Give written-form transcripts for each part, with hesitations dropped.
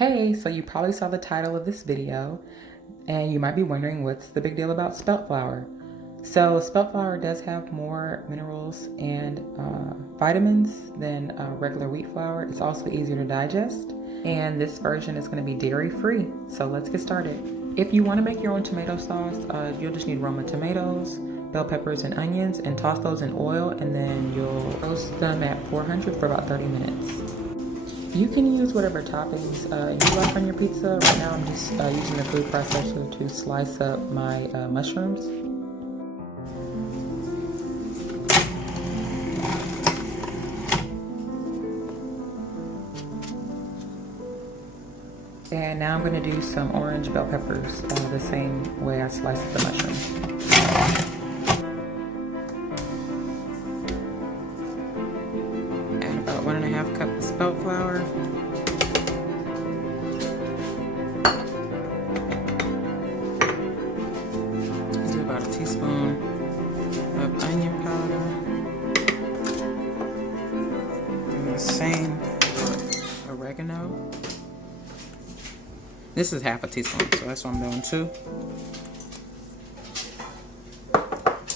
Hey, so you probably saw the title of this video and you might be wondering what's the big deal about spelt flour. So spelt flour does have more minerals and vitamins than regular wheat flour. It's also easier to digest, and this version is going to be dairy free. So let's get started. If you want to make your own tomato sauce, you'll just need Roma tomatoes, bell peppers, and onions, and toss those in oil, and then you'll roast them at 400 for about 30 minutes. You can use whatever toppings you like on your pizza. Right now I'm just using the food processor to slice up my mushrooms. And now I'm going to do some orange bell peppers the same way I sliced the mushrooms. Add about 1.5 cups of spelt flour. Do about a teaspoon of onion powder. And the same for oregano. This is half a teaspoon, so that's what I'm doing too.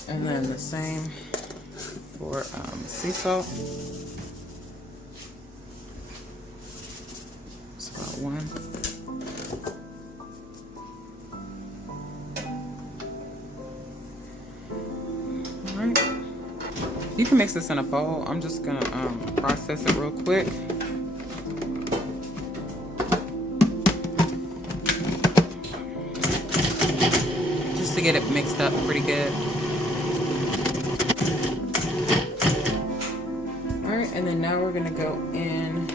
And then the same for sea salt. It's about 1. All right. You can mix this in a bowl. I'm just gonna process it real quick. To get it mixed up pretty good. Alright, and then now we're going to go in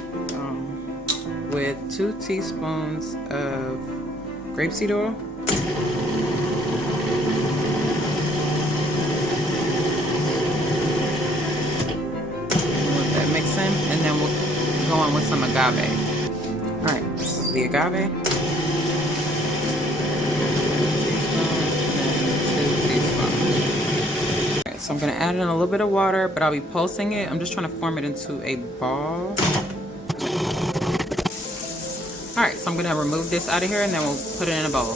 with 2 teaspoons of grapeseed oil. Let that mix in, and then we'll go in with some agave. Alright, this is the agave. So I'm going to add in a little bit of water, but I'll be pulsing it. I'm just trying to form it into a ball. Alright, so I'm going to remove this out of here and then we'll put it in a bowl.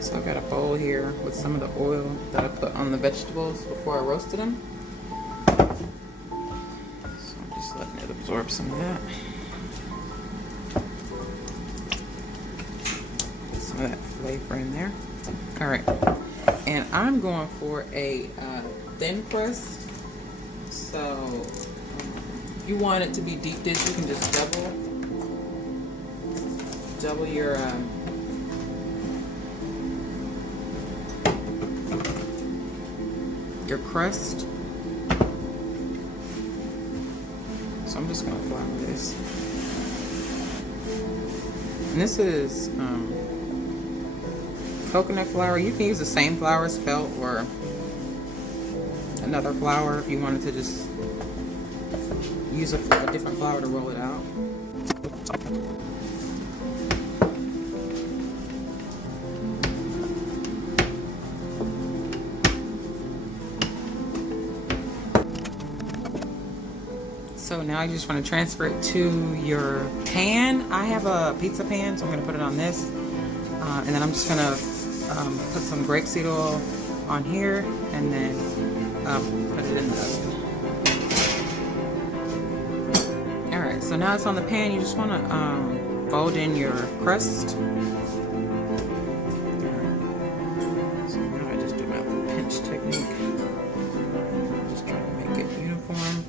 So I've got a bowl here with some of the oil that I put on the vegetables before I roasted them. So I'm just letting it absorb some of that. Get some of that flavor in there. All right, and I'm going for a thin crust. So if you want it to be deep dish, you can just double your crust. So I'm just gonna flour this, and this is coconut flour. You can use the same flour, Spelt, or another flour if you wanted to just use a different flour to roll it out. So now you just want to transfer it to your pan. I have a pizza pan, so I'm going to put it on this. And then I'm just going to put some grapeseed oil on here and then put it in the oven. Alright, so now it's on the pan. You just want to fold in your crust. So now I just do my little pinch technique. Just trying to make it uniform.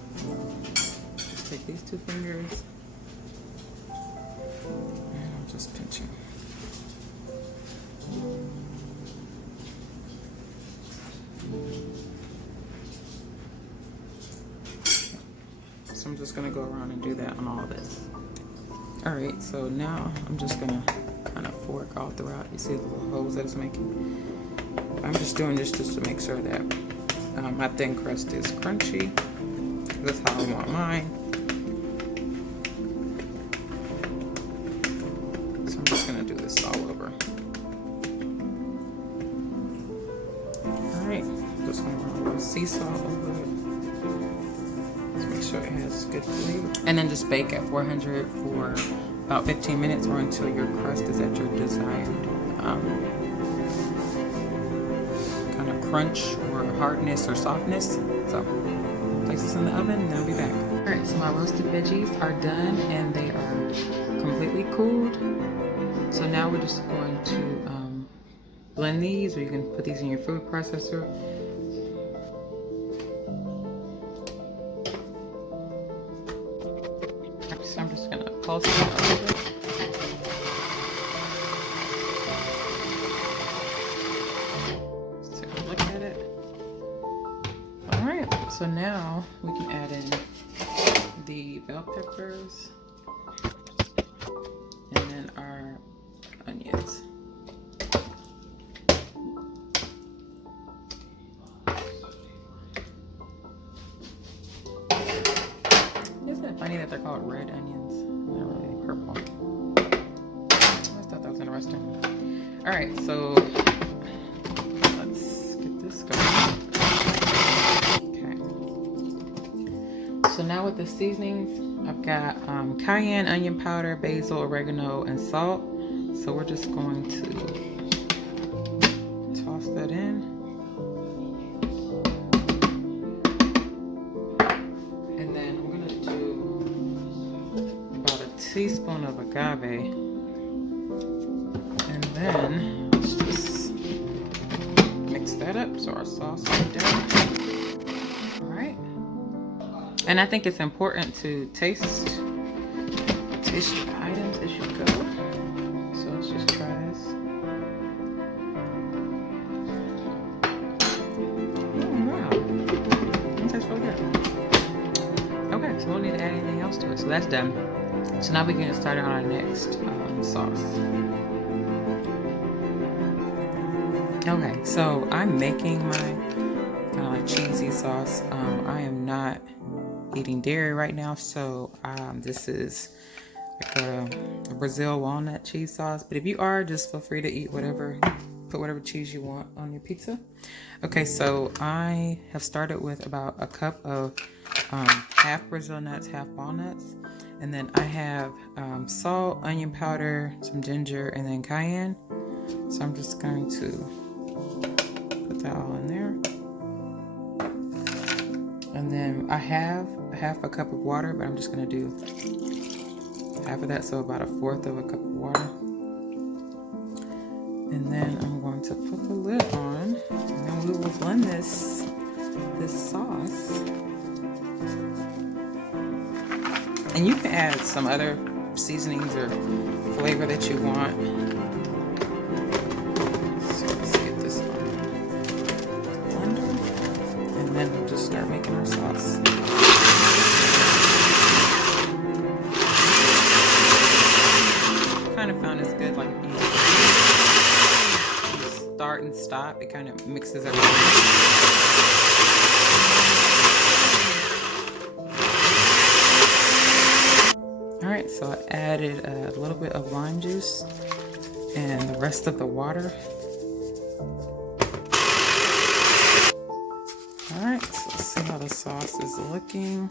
Just take these 2 fingers and I'm just pinching. So I'm just going to go around and do that on all of this. Alright, so now I'm just going to kind of fork all throughout. You see the little holes that it's making? I'm just doing this just to make sure that my thin crust is crunchy. That's how I want mine. So I'm just going to do this all over. Alright, just going to run a little sea salt over it. Let's make sure it has good flavor. And then just bake at 400 for about 15 minutes or until your crust is at your desired kind of crunch or hardness or softness. So place this in the oven and then I'll be back. All right, so my roasted veggies are done and they are completely cooled. So now we're just going to blend these, or you can put these in your food processor. So I'm just gonna pulse it a little bit. Let's take a look at it. All right, so now we can add in the bell peppers and then our onions. Isn't it funny that they're called red onions? They're really purple. I just thought that was interesting. All right, so let's get this going. Okay. So now with the seasonings, I've got cayenne, onion powder, basil, oregano, and salt. So we're just going to toss that in. And then I'm gonna do about a teaspoon of agave. And then let's just mix that up so our sauce is done. All right. And I think it's important to taste your items as you go. So let's just try this. Oh, wow. That tastes really good. Okay, so we don't need to add anything else to it. So that's done. So now we can get started on our next sauce. Okay, so I'm making my kind of like cheesy sauce. I am not eating dairy right now, so this is like a Brazil walnut cheese sauce. But if you are, just feel free to eat whatever, put whatever cheese you want on your pizza. Okay, so I have started with about a cup of half Brazil nuts, half walnuts. And then I have salt, onion powder, some ginger, and then cayenne. So I'm just going to put that all in there. And then I have half a cup of water, but I'm just gonna do half of that, so about a fourth of a cup of water. And then I'm going to put the lid on, and then we will blend this sauce. And you can add some other seasonings or flavor that you want. So let's get this on the blender, and then we'll just start making our sauce. I kind of found it's good, like if you start and stop, it kind of mixes everything. Alright, so I added a little bit of lime juice and the rest of the water. Alright, so let's see how the sauce is looking.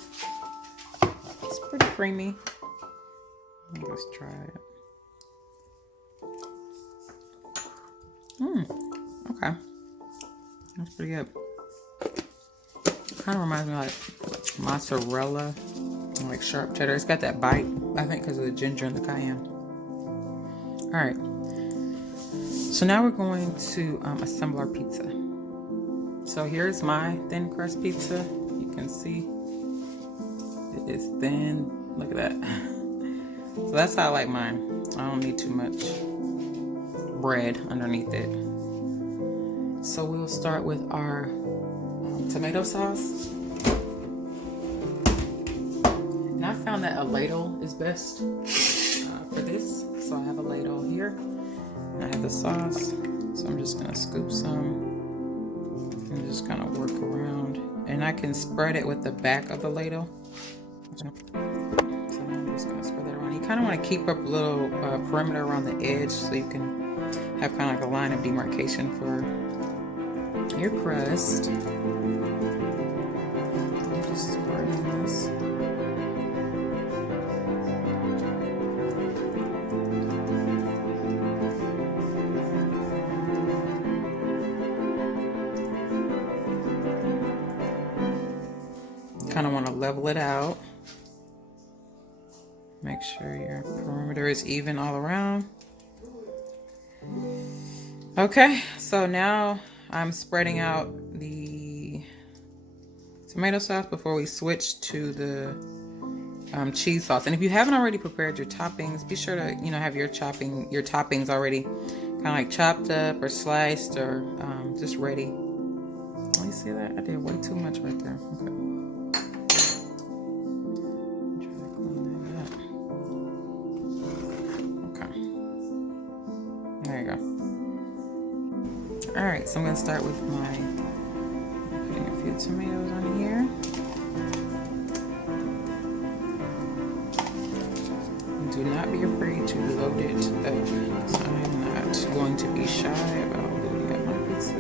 It's pretty creamy. Let's try it. Okay. That's pretty good. Kind of reminds me of like mozzarella. Like sharp cheddar. It's got that bite, I think, because of the ginger and the cayenne. All right, so now we're going to assemble our pizza. So here's my thin crust pizza. You can see it is thin. Look at that. So that's how I like mine. I don't need too much bread underneath it. So we'll start with our tomato sauce. And I found that a ladle is best for this. So I have a ladle here. And I have the sauce. So I'm just gonna scoop some and just kind of work around. And I can spread it with the back of the ladle. So now I'm just gonna spread that around. You kind of want to keep up a little perimeter around the edge so you can have kind of like a line of demarcation for your crust. I'm just spreading this. level it out. Make sure your perimeter is even all around. Okay, so now I'm spreading out the tomato sauce before we switch to the cheese sauce. And if you haven't already prepared your toppings, be sure to, have your toppings already kind of like chopped up or sliced or just ready. Oh, you see that? I did way too much right there. Okay. There you go. All right, so I'm gonna start with putting a few tomatoes on here. Do not be afraid to load it up. I'm not going to be shy about loading up my pizza.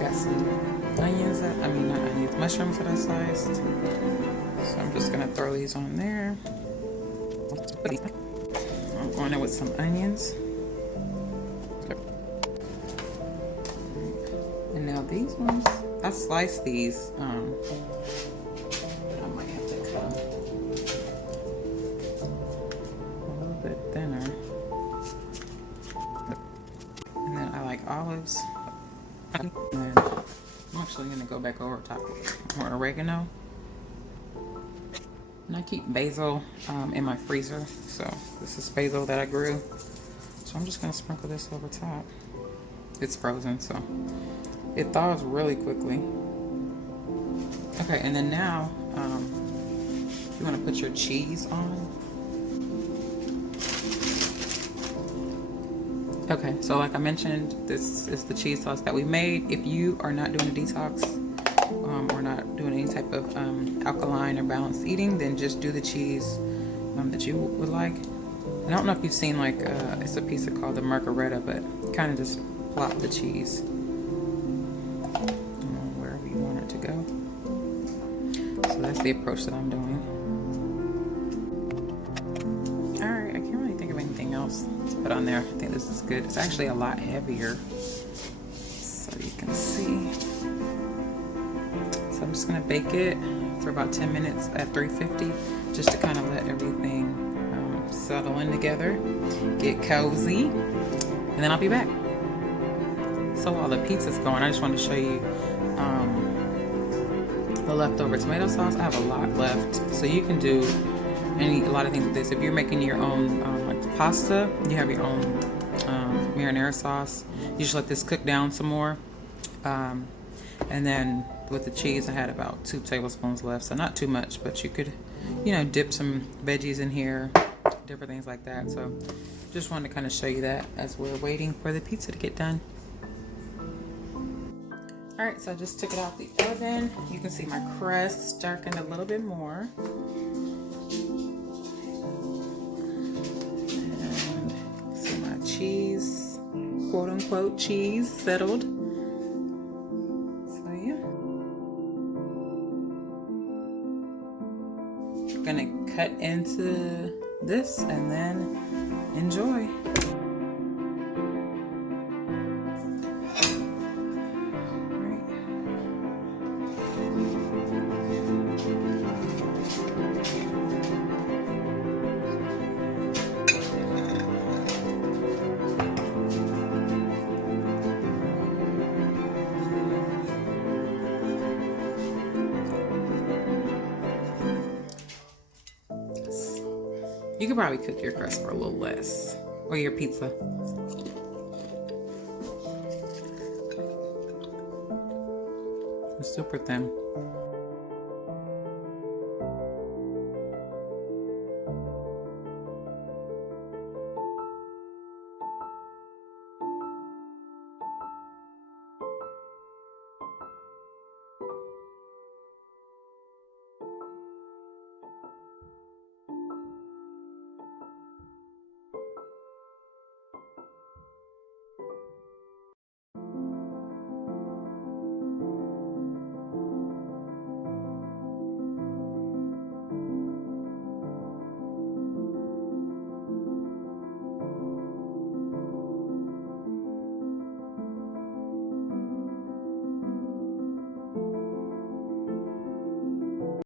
Got some onions, not onions, mushrooms that I sliced. So I'm just gonna throw these on there. I'm going in with some onions. And now these ones, I sliced these. I might have to cut them a little bit thinner. And then I like olives. And then I'm actually gonna go back over top with more oregano. And I keep basil in my freezer. So this is basil that I grew. So I'm just gonna sprinkle this over top. It's frozen, so it thaws really quickly. Okay, and then now you wanna put your cheese on. Okay, so like I mentioned, this is the cheese sauce that we made. If you are not doing a detox, or not doing any type of alkaline or balanced eating, then just do the cheese that you would like. And I don't know if you've seen it's a pizza called the margarita, but kind of just plop the cheese wherever you want it to go. So that's the approach that I'm doing. All right, I can't really think of anything else to put on there. I think this is good. It's actually a lot heavier, so you can see. So I'm just gonna bake it for about 10 minutes at 350, just to kind of let everything settle in together, get cozy, and then I'll be back. So while the pizza's going, I just wanted to show you the leftover tomato sauce. I have a lot left, so you can do a lot of things with this. If you're making your own like pasta, you have your own marinara sauce. You just let this cook down some more, and then with the cheese, I had about 2 tablespoons left, so not too much, but you could, dip some veggies in here, different things like that. So just wanted to kind of show you that as we're waiting for the pizza to get done. All right, so I just took it out the oven. You can see my crust darkened a little bit more. And see my cheese, quote unquote cheese, settled. Gonna cut into this and then enjoy. You could probably cook your crust for a little less, or your pizza. It's super thin.